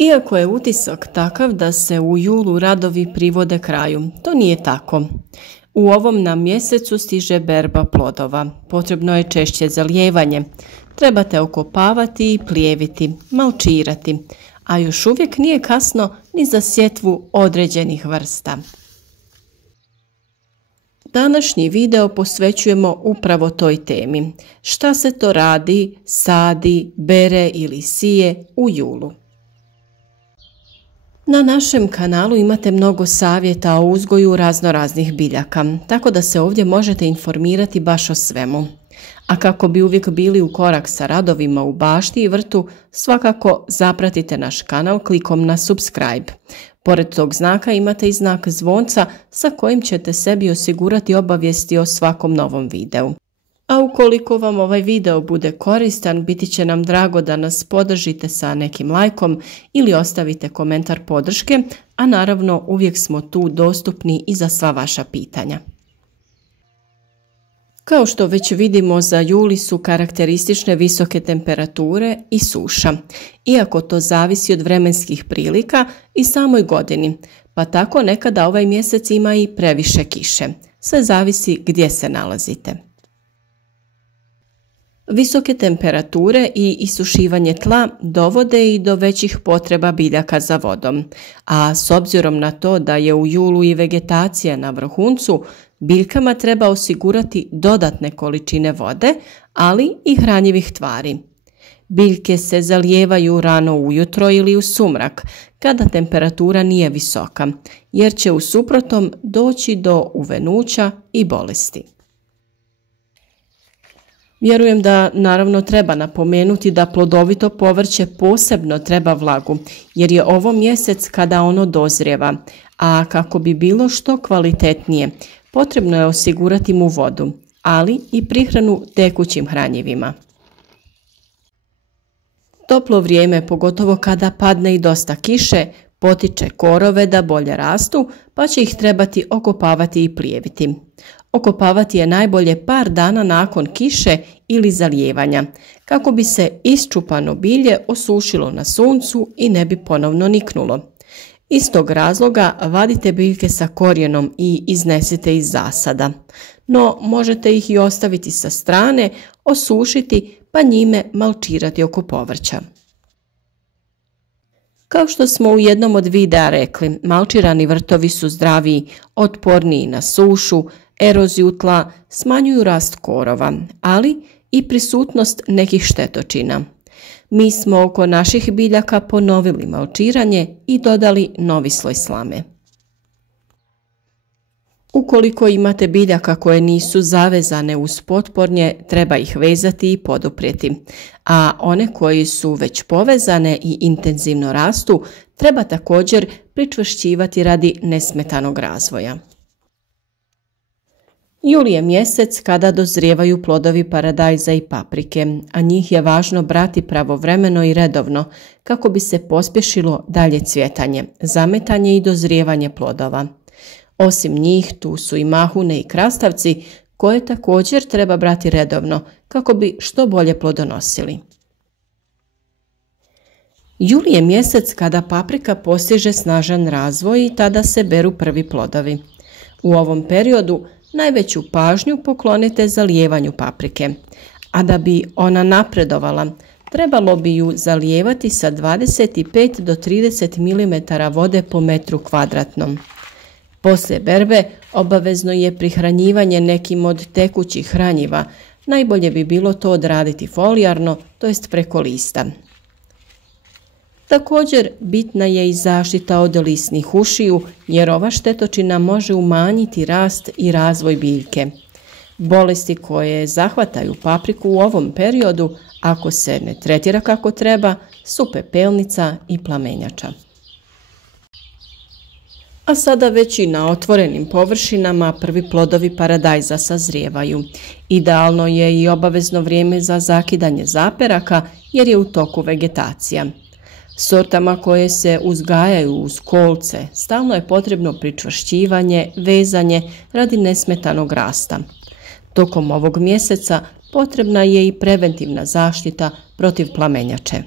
Iako je utisak takav da se u julu radovi privode kraju, to nije tako. U ovom nam mjesecu stiže berba plodova. Potrebno je češće zalijevanje. Trebate okopavati i plijeviti, malčirati, a još uvijek nije kasno ni za sjetvu određenih vrsta. Današnji video posvećujemo upravo toj temi. Šta se to radi, sadi, bere ili sije u julu? Na našem kanalu imate mnogo savjeta o uzgoju raznoraznih biljaka, tako da se ovdje možete informirati baš o svemu. A kako bi uvijek bili u korak sa radovima u bašti i vrtu, svakako zapratite naš kanal klikom na subscribe. Pored tog znaka imate i znak zvonca sa kojim ćete sebi osigurati obavijesti o svakom novom videu. A ukoliko vam ovaj video bude koristan, biti će nam drago da nas podržite sa nekim lajkom ili ostavite komentar podrške, a naravno uvijek smo tu dostupni i za sva vaša pitanja. Kao što već vidimo, za juli su karakteristične visoke temperature i suša, iako to zavisi od vremenskih prilika i samoj godini, pa tako nekada ovaj mjesec ima i previše kiše. Sve zavisi gdje se nalazite. Visoke temperature i isušivanje tla dovode i do većih potreba biljaka za vodom, a s obzirom na to da je u julu i vegetacija na vrhuncu, biljkama treba osigurati dodatne količine vode, ali i hranjivih tvari. Biljke se zalijevaju rano ujutro ili u sumrak, kada temperatura nije visoka, jer će u suprotnom doći do uvenuća i bolesti. Vjerujem da naravno treba napomenuti da plodovito povrće posebno treba vlagu, jer je ovo mjesec kada ono dozrijeva, a kako bi bilo što kvalitetnije, potrebno je osigurati mu vodu, ali i prihranu tekućim hranjivima. Toplo vrijeme, pogotovo kada padne i dosta kiše, potiče korove da bolje rastu, pa će ih trebati okopavati i plijeviti. Okopavati je najbolje par dana nakon kiše ili zalijevanja, kako bi se isčupano bilje osušilo na suncu i ne bi ponovno niknulo. Iz tog razloga vadite biljke sa korijenom i iznesite iz zasada, no možete ih i ostaviti sa strane, osušiti pa njime malčirati oko povrća. Kao što smo u jednom od videa rekli, malčirani vrtovi su zdraviji, otporniji na sušu, eroziju tla, smanjuju rast korova, ali i prisutnost nekih štetočina. Mi smo oko naših biljaka ponovili malčiranje i dodali novi sloj slame. Ukoliko imate biljaka koje nisu zavezane uz potpornje, treba ih vezati i poduprijeti, a one koje su već povezane i intenzivno rastu, treba također pričvršćivati radi nesmetanog razvoja. Jul je mjesec kada dozrijevaju plodovi paradajza i paprike, a njih je važno brati pravovremeno i redovno kako bi se pospješilo dalje cvjetanje, zametanje i dozrijevanje plodova. Osim njih, tu su i mahune i krastavci koje također treba brati redovno kako bi što bolje plodonosili. Jul je mjesec kada paprika postiže snažan razvoj i tada se beru prvi plodovi. U ovom periodu najveću pažnju poklonite zalijevanju paprike, a da bi ona napredovala, trebalo bi ju zalijevati sa 25 do 30 mm vode po metru kvadratnom. Poslije berbe obavezno je prihranjivanje nekim od tekućih hranjiva, najbolje bi bilo to odraditi folijarno, to jest preko lista. Također bitna je i zaštita od lisnih ušiju, jer ova štetočina može umanjiti rast i razvoj biljke. Bolesti koje zahvataju papriku u ovom periodu, ako se ne tretira kako treba, su pepelnica i plamenjača. A sada već i na otvorenim površinama prvi plodovi paradajza sazrijevaju. Idealno je i obavezno vrijeme za zakidanje zaperaka jer je u toku vegetacija. Sortama koje se uzgajaju uz kolce stalno je potrebno pričvršćivanje, vezanje radi nesmetanog rasta. Tokom ovog mjeseca potrebna je i preventivna zaštita protiv plamenjače.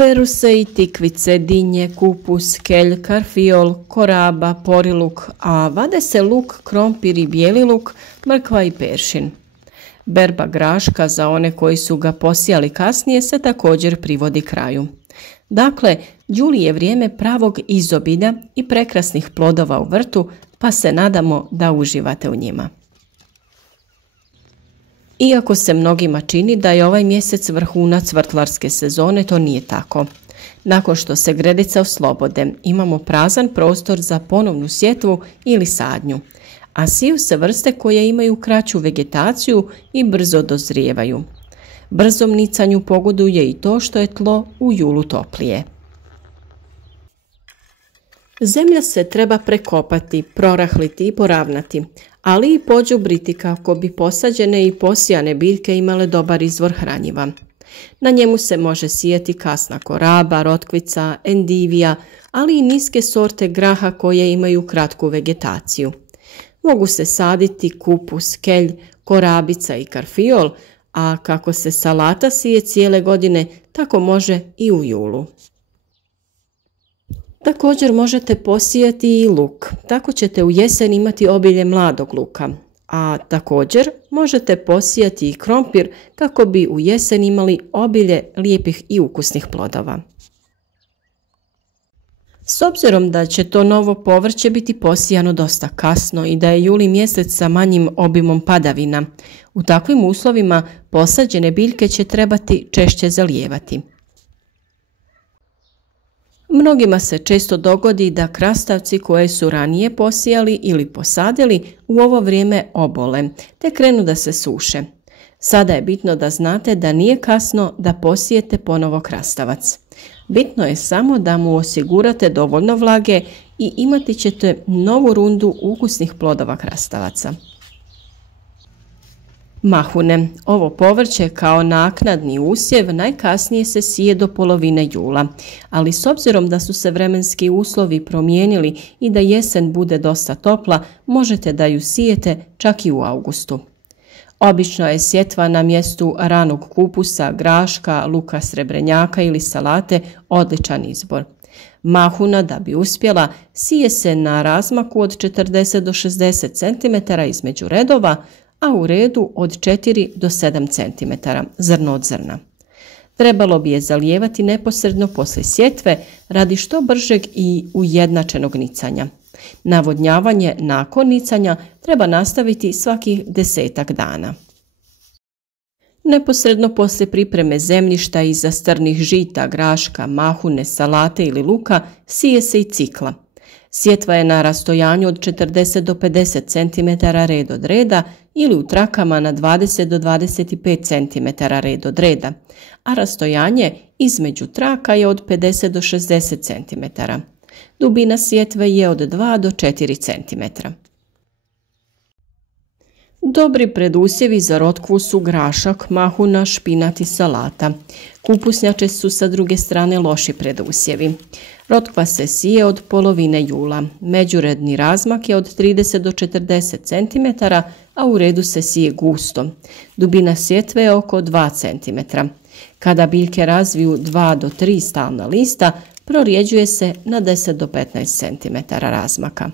Beru se i tikvice, dinje, kupus, kelj, karfiol, koraba, poriluk, a vade se luk, krompir i bijeli luk, mrkva i peršin. Berba graška za one koji su ga posijali kasnije se također privodi kraju. Dakle, juli je vrijeme pravog izobilja i prekrasnih plodova u vrtu, pa se nadamo da uživate u njima. Iako se mnogima čini da je ovaj mjesec vrhunac vrtlarske sezone, to nije tako. Nakon što se gredice oslobode, imamo prazan prostor za ponovnu sjetvu ili sadnju, a siju se vrste koje imaju kraću vegetaciju i brzo dozrijevaju. Brzom nicanju pogoduje i to što je tlo u julu toplije. Zemlja se treba prekopati, prorahliti i poravnati, ali i pođubriti kako bi posađene i posijane biljke imale dobar izvor hranjiva. Na njemu se može sijati kasna koraba, rotkvica, endivija, ali i niske sorte graha koje imaju kratku vegetaciju. Mogu se saditi kupus, kelj, korabica i karfiol, a kako se salata sije cijele godine, tako može i u julu. Također možete posijati i luk, tako ćete u jesen imati obilje mladog luka. A također možete posijati i krompir kako bi u jesen imali obilje lijepih i ukusnih plodova. S obzirom da će to novo povrće biti posijano dosta kasno i da je juli mjesec sa manjim obimom padavina, u takvim uslovima posađene biljke će trebati češće zalijevati. Mnogima se često dogodi da krastavci koje su ranije posijali ili posadili u ovo vrijeme obole, te krenu da se suše. Sada je bitno da znate da nije kasno da posijete ponovo krastavac. Bitno je samo da mu osigurate dovoljno vlage i imati ćete novu rundu ukusnih plodova krastavaca. Mahune. Ovo povrće kao naknadni usjev najkasnije se sije do polovine jula, ali s obzirom da su se vremenski uslovi promijenili i da jesen bude dosta topla, možete da ju sijete čak i u augustu. Obično je sjetva na mjestu ranog kupusa, graška, luka srebrenjaka ili salate odličan izbor. Mahuna, da bi uspjela, sije se na razmaku od 40 do 60 cm između redova, a u redu od 4 do 7 cm, zrno od zrna. Trebalo bi je zalijevati neposredno poslije sjetve radi što bržeg i ujednačenog nicanja. Navodnjavanje nakon nicanja treba nastaviti svakih 10 dana. Neposredno poslije pripreme zemljišta iza strnih žita, graška, mahune, salate ili luka sije se i cikla. Sjetva je na rastojanju od 40 do 50 cm red od reda ili u trakama na 20 do 25 cm red od reda, a rastojanje između traka je od 50 do 60 cm. Dubina sjetve je od 2 do 4 cm. Dobri predusjevi za rotkvu su grašak, mahuna, špinat i salata. Kupusnjače su sa druge strane loši predusjevi. Rotkva se sije od polovine jula. Međuredni razmak je od 30 do 40 cm, a u redu se sije gusto. Dubina sjetve je oko 2 cm. Kada biljke razviju 2 do 3 stalna lista, prorjeđuje se na 10 do 15 cm razmaka.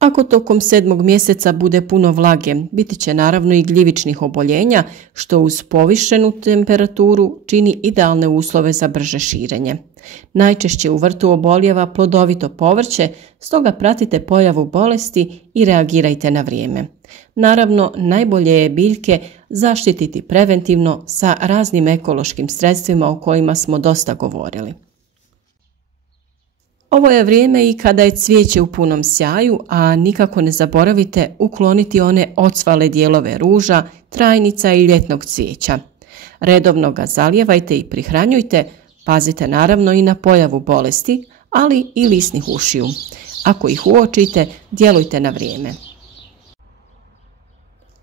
Ako tokom 7. mjeseca bude puno vlage, biti će naravno i gljivičnih oboljenja, što uz povišenu temperaturu čini idealne uslove za brže širenje. Najčešće u vrtu obolijeva plodovito povrće, stoga pratite pojavu bolesti i reagirajte na vrijeme. Naravno, najbolje je biljke zaštititi preventivno sa raznim ekološkim sredstvima o kojima smo dosta govorili. Ovo je vrijeme i kada je cvijeće u punom sjaju, a nikako ne zaboravite ukloniti one ocvale dijelove ruža, trajnica i ljetnog cvijeća. Redovno ga zalijevajte i prihranjujte, pazite naravno i na pojavu bolesti, ali i lisnih ušiju. Ako ih uočite, djelujte na vrijeme.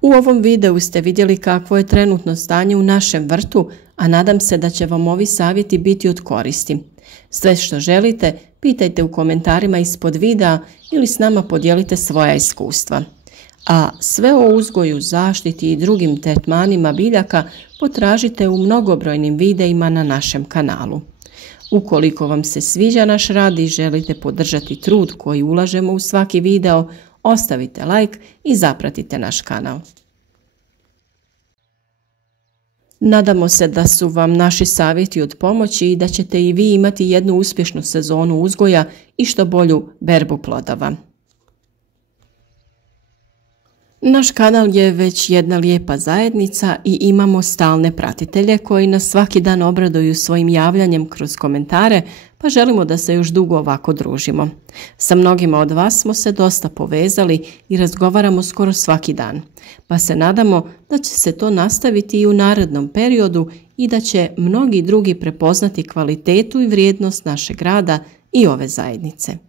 U ovom videu ste vidjeli kakvo je trenutno stanje u našem vrtu, a nadam se da će vam ovi savjeti biti od koristi. Sve što želite, pitajte u komentarima ispod videa ili s nama podijelite svoja iskustva. A sve o uzgoju, zaštiti i drugim tretmanima biljaka potražite u mnogobrojnim videima na našem kanalu. Ukoliko vam se sviđa naš rad i želite podržati trud koji ulažemo u svaki video, ostavite like i zapratite naš kanal. Nadamo se da su vam naši savjeti od pomoći i da ćete i vi imati jednu uspješnu sezonu uzgoja i što bolju berbu plodova. Naš kanal je već jedna lijepa zajednica i imamo stalne pratitelje koji nas svaki dan obraduju svojim javljanjem kroz komentare, pa želimo da se još dugo ovako družimo. Sa mnogima od vas smo se dosta povezali i razgovaramo skoro svaki dan, pa se nadamo da će se to nastaviti i u narednom periodu i da će mnogi drugi prepoznati kvalitetu i vrijednost našeg rada i ove zajednice.